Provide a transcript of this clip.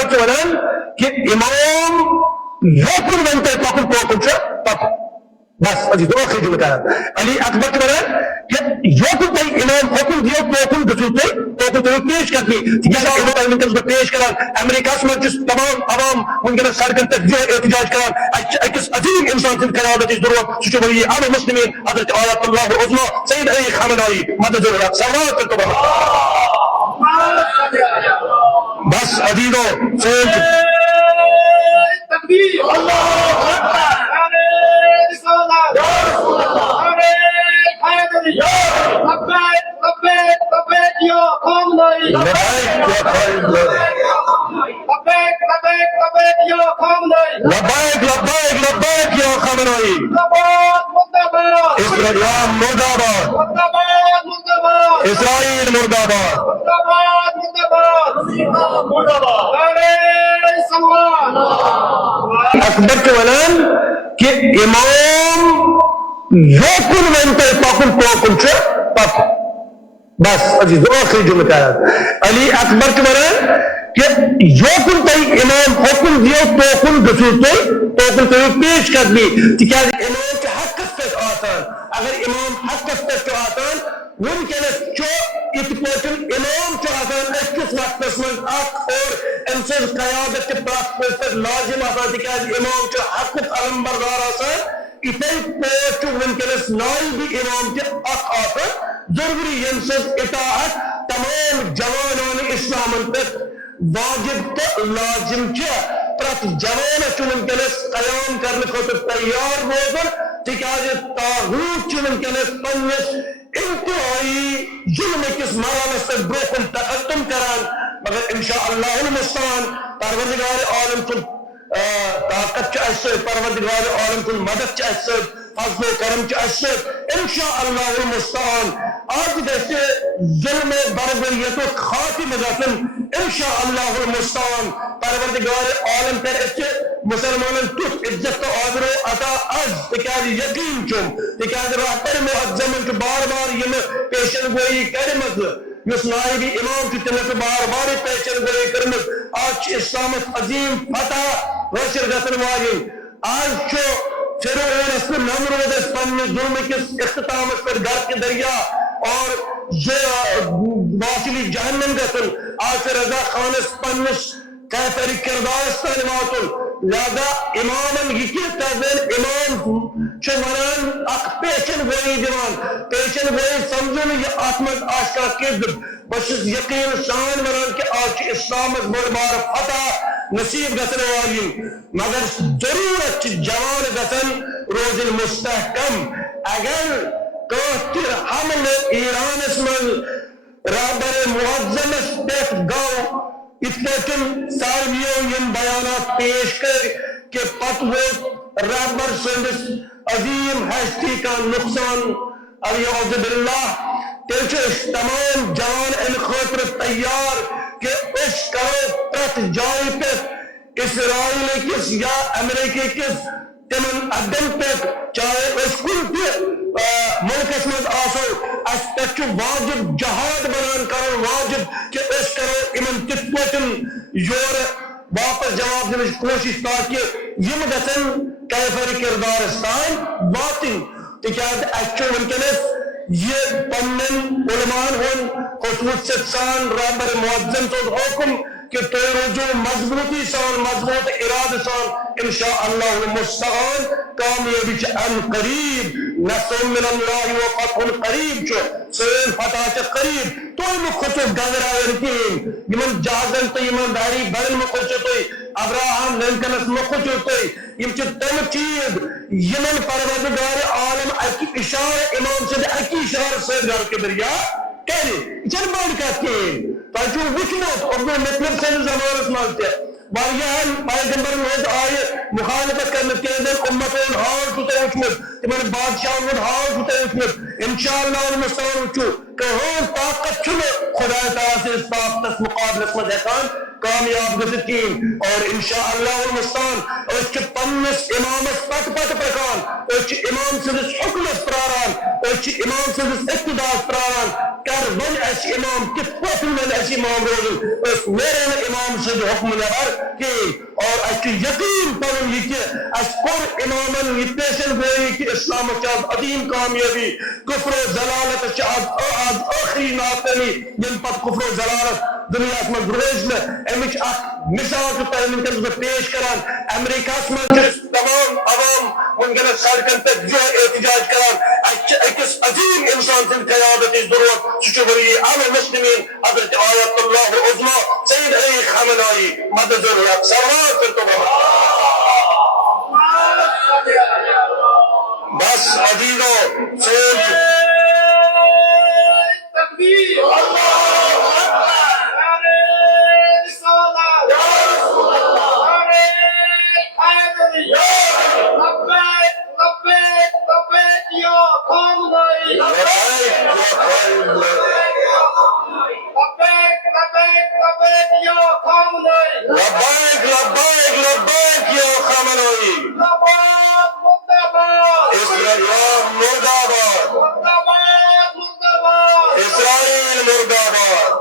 اکبر ونان کہ امام یوکن ونتے پاکن پاکن چھو پاکن بس ازی دو آخری جو بتایا علی اکبر ونان کہ یوکن تی امام حکم دیو پاکن دسوتے پاکن تو پیش کرتی جیسا امام منکس پیش کران امریکہ میں جس تمام عوام ممکن سڑکن تک جو احتجاج کران ایکس عظیم انسان سے قیادت اس ضرورت سوچو بھئی عام مسلمین حضرت آیت اللہ العظمى سید علی خامنائی مدد اللہ سلامات کرتا بس عزیزو سوچ تکبیر اللہ اکبر نعرہ رسالت یا رسول اللہ نعرہ حیدری لبیک لبیک لبیک یا خامنائی لبیک یا خامنائی لبیک لبیک لبیک یا خامنائی لبیک لبیک لبیک یا خامنائی زندہباد مردآباد اسلام مردآباد مردآباد مردآباد اسرائیل مردآباد مردآباد مردآباد نعرہ سلوان اکبر کے ونان کہ امام یوکن ونتے پاکن پاکن چھو پاکن بس عزیز آخری جو بتایا علی اکبر کے ونان کہ یوکن تی امام حکم دیو پاکن دسوتے پاکن تو پیش کر دی تکیاز امام کے حق کفتت آتان اگر امام حق کفتت آتان ممکن چو اتپوچن امام چاہتان اکس وقت من اک اور انسان قیادت کے پرات لازم آتان تکیاز امام چو حق علم بردار آسان اتنی پوچو ممکن نائی بھی امام کے اک آتان ضروری انسان اطاعت تمام جوانان اسلام تک واجب تو لازم چا پرات جوان چو ممکن قیام کرنے خاطر تیار روزن تکیاز تاغوت چو ممکن پنیس انتہائی ظلم کس مرحلہ سے بروکن تقدم کران مگر انشاءاللہ المستعان پروردگار عالم کن طاقت چاہیے پروردگار عالم کن مدد چاہیے فضل و کرم چاہیے انشاءاللہ المستعان آج جیسے ظلم بربریت و خاتم ذاتن انشاءاللہ المستعان پروردگار عالم پر اچھے مسلمانن تک عزت و آدر و عطا از تکیاز یقین چم تکیاز رہبر معظم چو بار بار یہ پیشن گوئی کرمز یس نائبی امام کی تمہیں بار بار پیشن گوئی کرمز آج اسلامت عظیم فتح رشر گسن واجن آج چو فرعون اس پر نمرود اس پنی ظلم کس اختتام اس پر گھر کے دریا اور واصلی جہنم گسن آج سے رضا خان اس پنیس کیفری کردار استعلماتن لہذا امامن یکی تازن امام چونان اک پیشن گوئی دیوان پیشن گوئی سمجھن یہ آتمت آشکا کذب بشس یقین شان مران کہ آج اسلامت بربار فتح نصیب گسن والی مگر ضرورت جوان گسن روز مستحکم اگر کوتر حمل ایران اسمن رابر معظم اس پیت گاؤں اتنے سالویوں یم بیانات پیش کر کہ پت وہ رابر سندس عظیم ہستی کا نقصان الیعوذ باللہ تلچش تمام جوان ان خاطر تیار کہ اس کرو پرت جائی پر اسرائیل کس یا امریکی کس تمن ادن تک چاہے اس کل پہ ملک اسمت آسو اس تک واجب جہاد بنان کرو واجب کہ اس کرو امن تتپوتن یور واپس جواب دینے کوشش تاکہ یم گسن کیفر کردارستان باطن تکیاد اچھو ممکنس یہ پنن علمان ہون خصوص ستسان رابر معظم تو حکم کہ تو رجوع مضبوطی سان مضبوط اراد سان انشاءاللہ المستعان کامیابی ان قریب نصر من اللہ و فتح قریب چو سوین فتح چا قریب تو مخصو گذر آئین کین یمن جازن تو یمن داری برن مخصو توی ابراہم لنکنس مخصو توی یم چو تم چیز یمن پروردگار عالم اکی اشار امام سے اکی اشار سے گھر کے دریا کہنے چل بڑھ کہتے تاکہ وچنوت اور وہ مطلب سے زمان اسمالتے واریان پیغمبر نوز آئے مخالفت کرنے کے اندر امتون حال چھتے وچمت تمہارے بادشاہ وہ حال چھتے وچمت انشاءاللہ المستعان وچو کہ ہون طاقت چھنے خدا تعالی سے اس طاقت مقابل اسمت احسان کامیاب گزتین اور انشاءاللہ المستعان اس کے پنس امامت پت پت پرکان اس کے امام سے اس حکم اس پراران اس کے امام سے اس اقتدار پراران ون اس امام کت پہ ون اس امام روزن اس میرے امام سند حکم نبر کہین اور اس یقین پن یہ کہ اس کور امامن یہ پیشن گوئی کہ اسلام عظیم کامیابی کفر و ضلالت آج آخری ناکامی یم پت کفر و ضلالت دنیا میں روز امچ مثال کے پیش کران امریکہ میں تمام عوام ونکس سڑکن پہ جو احتجاج کران اکس عظیم انسان سن قیادت ضرورت سہ ولی اعلی مسلمین حضرت آیت اللہ عظما سید علی خامنائی مدد ضرورت سلوات بس عزیزو سوچ تکبیر اللہ اکبر رسالت یا رسول اللہ حیدری لبیک لبیک لبیک یا خامنائی لبیک لبیک لبیک یا خامنائی لبیک لبیک لبیک یا خامنائی زندہباد مرداباد اسرائیل مرداباد مرداباد مرداباد اسرائیل مرداباد